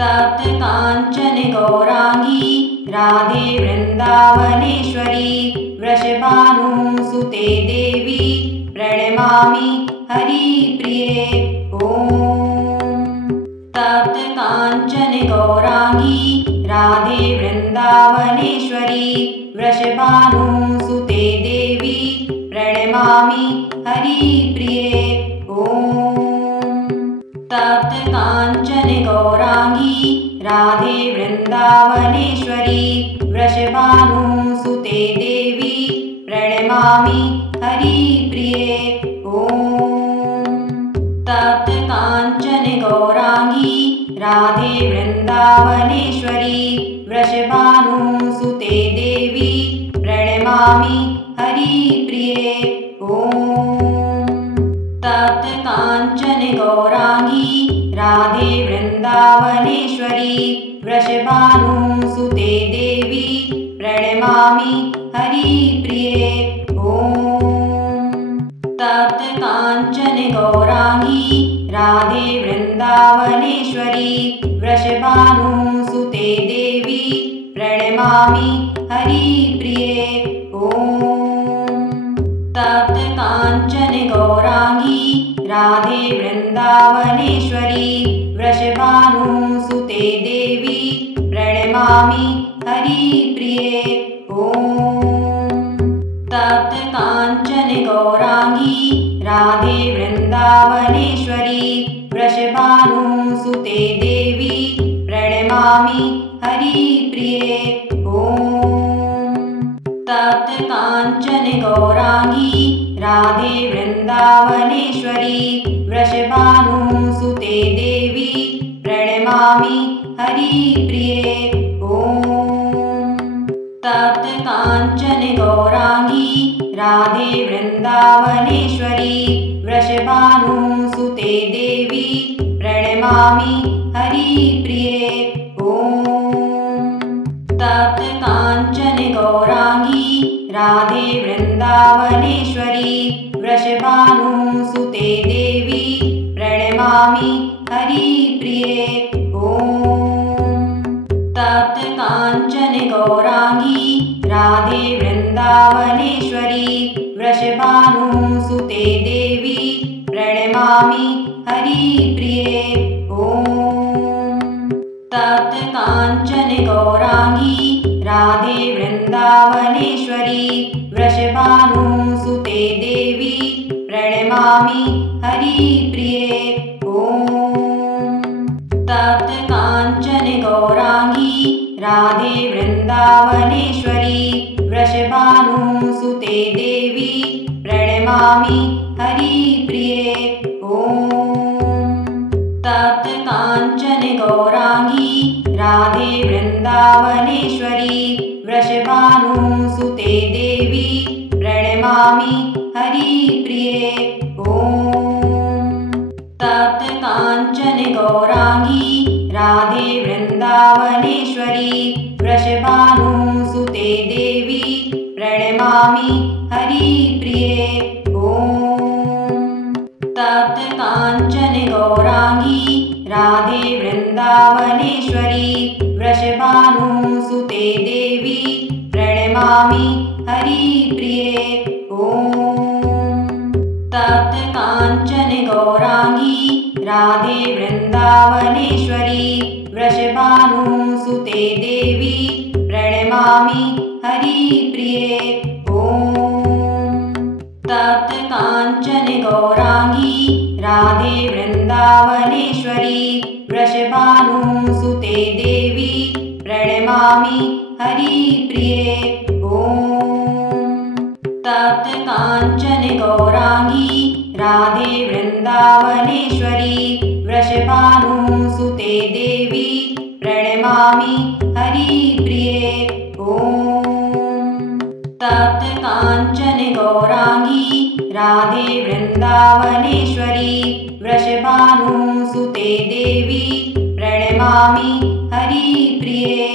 तप्त काञ्चन गौरांगी राधे वृन्दावनेश्वरी वृषभानुसुते देवी प्रणमामि हरिप्रिये ॐ। तप्त काञ्चन गौरांगी राधे वृन्दावनेश्वरी वृषभानुसुते देवी प्रणमामि हरिप्रिये ॐ। तप्त काञ्चन गौरांगी राधे वृन्दावनेश्वरी वृषभानुसुते देवी प्रणमामि हरिप्रिये ॐ। तप्त काञ्चन गौरांगी राधे वृन्दावनेश्वरी वृषभानुसुते देवी प्रणमामि हरिप्रिये ॐ। तप्त काञ्चन गौरांगी राधे वृन्दावनेश्वरी वृषभानुसुते देवी प्रणमामि हरिप्रिये ॐ। तप्त काञ्चन गौरांगी राधे वृन्दावनेश्वरी वृषभानुसुते देवी प्रणमामि हरिप्रिये ॐ। तप्त काञ्चन गौरांगी राधे वृन्दावनेश्वरी वृषभानुसुते देवी प्रणमामि हरिप्रिये ॐ। तप्त काञ्चन गौरांगी राधे वृन्दावनेश्वरी वृषभानुसुते देवी प्रणमामि हरिप्रिये ॐ। तप्त काञ्चन गौरांगी राधे वृन्दावनेश्वरी वृषभानुसुते देवी प्रणमामि हरिप्रिये ॐ। तप्त काञ्चन गौरांगी राधे वृन्दावनेश्वरी वृषभानुसुते देवी प्रणमामि हरिप्रिये ॐ। तप्त काञ्चन गौरांगी राधे वृन्दावनेश्वरी वृषभानुसुते देवी प्रणमामि हरिप्रिये ॐ। तप्त काञ्चन गौरांगी राधे वृन्दावनेश्वरी वृषभानुसुते देवी प्रणमामि हरिप्रिये ॐ। तप्त काञ्चन गौरांगी राधे वृन्दावनेश्वरी वृषभानुसुते देवी प्रणमामि हरिप्रिये ॐ। तप्त काञ्चन गौरांगी राधे वृन्दावनेश्वरी वृषभानुसुते देवी प्रणमामि हरिप्रिये ॐ। तप्त काञ्चन गौरांगी राधे वृन्दावनेश्वरी वृषभानुसुते देवी प्रणमामि हरिप्रिये ॐ। तप्त काञ्चन गौरांगी राधे वृन्दावनेश्वरी वृषभानुसुते देवी प्रणमामि हरिप्रिये ॐ। तप्त काञ्चन गौरांगी राधे वृन्दावनेश्वरी वृषभानुसुते देवी प्रणमामि हरिप्रिये ॐ। तप्त काञ्चन गौरांगी राधे वृन्दावनेश्वरी वृषभानुसुते देवी प्रणमामि हरिप्रिये ॐ। तप्त काञ्चन गौरांगी राधे वृन्दावनेश्वरी वृषभानुसुते देवी प्रणमामि हरिप्रिये ॐ। तप्त काञ्चन गौरांगी राधे वृन्दावनेश्वरी वृषभानुसुते देवी प्रणमामि हरिप्रिये ॐ। तप्त काञ्चन गौरांगी राधे वृन्दावनेश्वरी वृषभानुसुते देवी प्रणमामि हरिप्रिये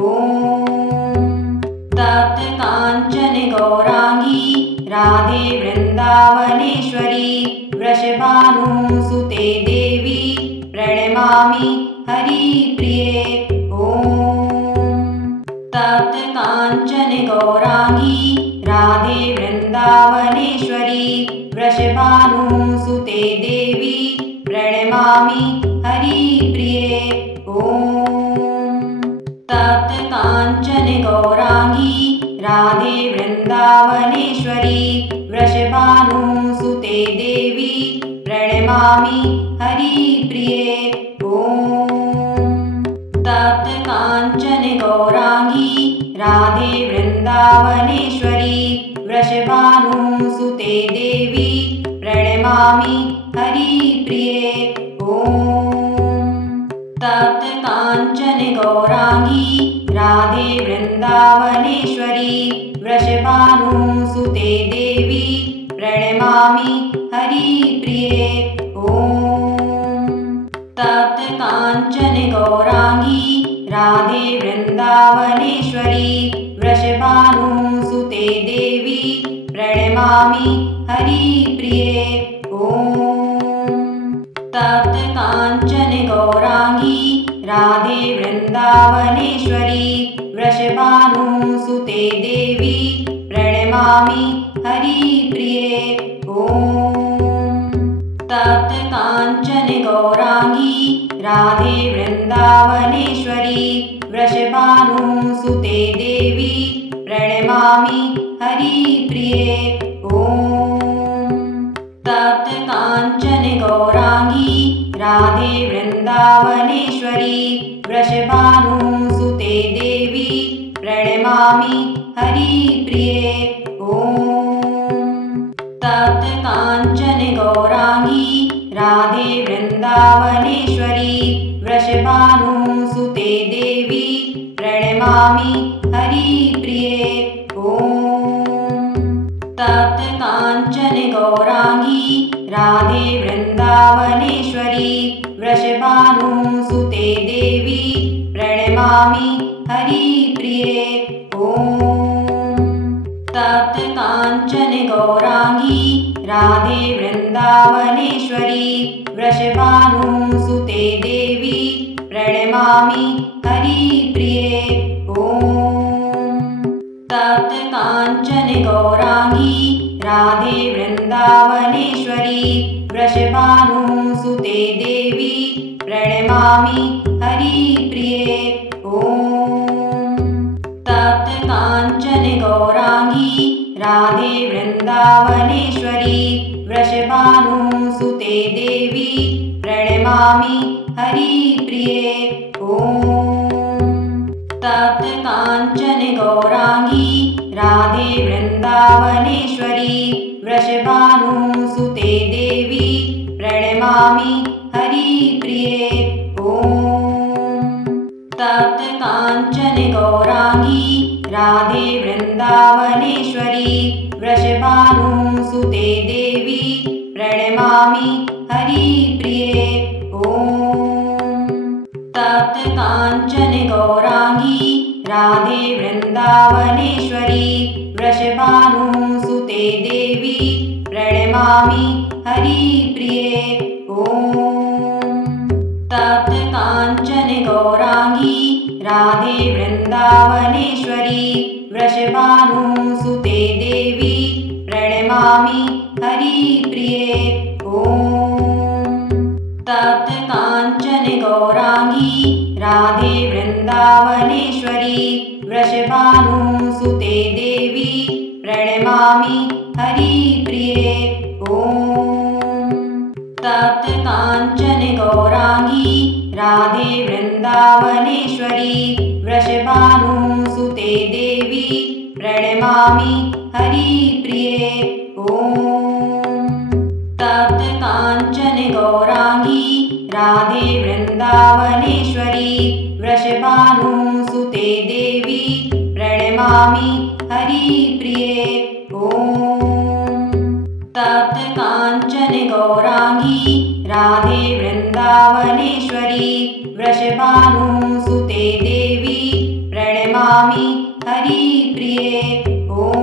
ॐ। तप्त काञ्चन गौरांगी राधे वृन्दावनेश्वरी वृषभानुसुते देवी प्रणमामि हरिप्रिये। काञ्चन गौराङ्गी राधे वृन्दावनेश्वरी वृषभानुसुते देवी प्रणमामि हरिप्रिये। ॐ तप्त काञ्चन गौराङ्गी राधे वृन्दावनेश्वरी वृषभानुसुते देवी प्रणमामि हरिप्रिये। ॐ तप्त काञ्चन गौराङ्गी राधे वृन्दावनेश्वरी वृषभानुसुते देवी प्रणमामि हरिप्रिये। ॐ तप्त काञ्चन गौराङ्गी राधे वृन्दावनेश्वरी वृषभानुसुते देवी प्रणमामि हरिप्रिये। ॐ तप्त काञ्चन गौराङ्गी राधे वृन्दावनेश्वरी वृषभानुसुते देवी प्रणमामि हरिप्रिये। ॐ तप्त काञ्चन गौराङ्गी राधे वृन्दावनेश्वरी वृषभानुसुते देवी प्रणमामि हरिप्रिये। ॐ तप्त काञ्चन गौराङ्गी राधे वृन्दावनेश्वरी वृषभानुसुते देवी प्रणमामि हरिप्रिये। ॐ तप्त काञ्चन गौराङ्गी राधे वृन्दावनेश्वरी वृषभानुसुते देवी प्रणमामि हरिप्रिये। ॐ तप्त काञ्चन गौराङ्गी राधे वृन्दावनेश्वरी वृषभानुसुते देवी प्रणमामि हरिप्रिये। ॐ तप्त काञ्चन गौराङ्गी राधे वृन्दावनेश्वरी वृषभानुसुते देवी प्रणमामि हरिप्रिये। ॐ तप्त काञ्चन गौराङ्गी राधे वृन्दावनेश्वरी वृषभानुसुते देवी प्रणमामि हरिप्रिये। ॐ तप्त काञ्चन गौराङ्गी राधे वृन्दावनेश्वरी वृषभानुसुते देवी प्रणमामि हरिप्रिये। ॐ तप्त काञ्चन गौराङ्गी राधे वृन्दावनेश्वरी वृषभानुसुते देवी प्रणमामि हरिप्रिये। ॐ तप्त काञ्चन गौराङ्गी राधे वृन्दावनेश्वरी वृषभानुसुते देवी प्रणमामि हरिप्रिये। ॐ तप्त काञ्चन गौराङ्गी राधे वृन्दावनेश्वरी वृषभानुसुते देवी प्रणमामि हरिप्रिये। ॐ तप्त काञ्चन गौराङ्गी राधे वृन्दावनेश्वरी वृषभानुसुते देवी प्रणमामि हरिप्रिये। ॐ तप्त काञ्चन गौराङ्गी राधे वृन्दावनेश्वरी वृषभानुसुते देवी प्रणमामि हरिप्रिये। ॐ तप्त काञ्चन गौराङ्गी राधे वृन्दावनेश्वरी वृषभानुसुते देवी प्रणमामि हरिप्रिये। ॐ तप्त काञ्चन गौराङ्गी राधे वृन्दावनेश्वरी वृषभानुसुते देवी प्रणमामि हरिप्रिये। ॐ तप्त काञ्चन गौराङ्गी राधे वृन्दावनेश्वरी वृषभानुसुते देवी प्रणमामि हरिप्रिये। ॐ तप्त काञ्चन गौराङ्गी राधे वृन्दावनेश्वरी वृषभानुसुते देवी प्रणमामि हरिप्रिये। ॐ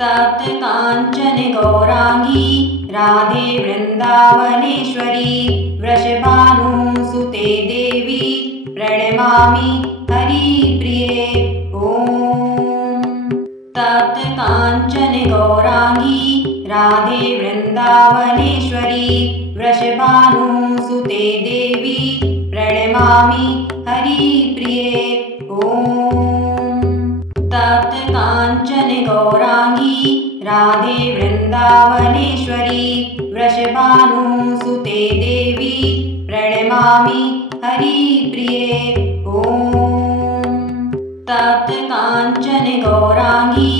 तप्त काञ्चन गौराङ्गी राधे वृन्दावनेश्वरी वृषभानुसुते देवी प्रणमामि हरिप्रिये। काञ्चन गौराङ्गी राधे वृन्दावनेश्वरी वृषभानुसुते देवी प्रणमामि हरिप्रिये तप्त काञ्चन गौराङ्गी राधे वृन्दावनेश्वरी वृषभानुसुते देवी प्रणमामि हरिप्रिये तप्त काञ्चन गौराङ्गी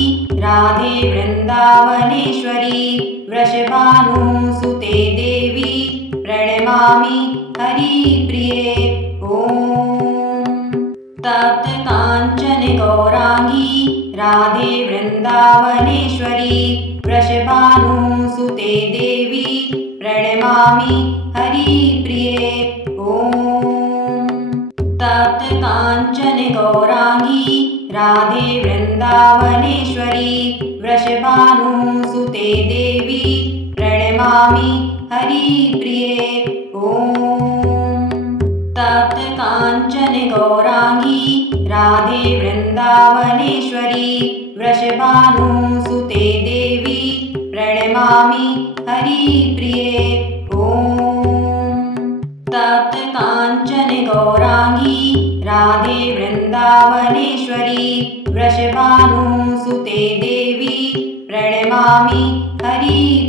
राधे वृन्दावनेश्वरी वृषभानुसुते देवी प्रणमामि हरिप्रिये तप्त काञ्चन गौराङ्गी राधे वृन्दावनेश्वरी वृषभानुसुते देवी प्रणमामि हरिप्रिये तप्त काञ्चन गौराङ्गी राधे वृन्दावनेश्वरी वृषभानुसुते देवी प्रणमामि हरिप्रिये तप्त काञ्चन गौराङ्गी राधे वृन्दावनेश्वरी वृषभानुसुते देवी प्रणमामि हरिप्रिये तप्त काञ्चन गौराङ्गी राधे वृन्दावनेश्वरी वृषभानुसुते देवी प्रणमामि हरिप्रिये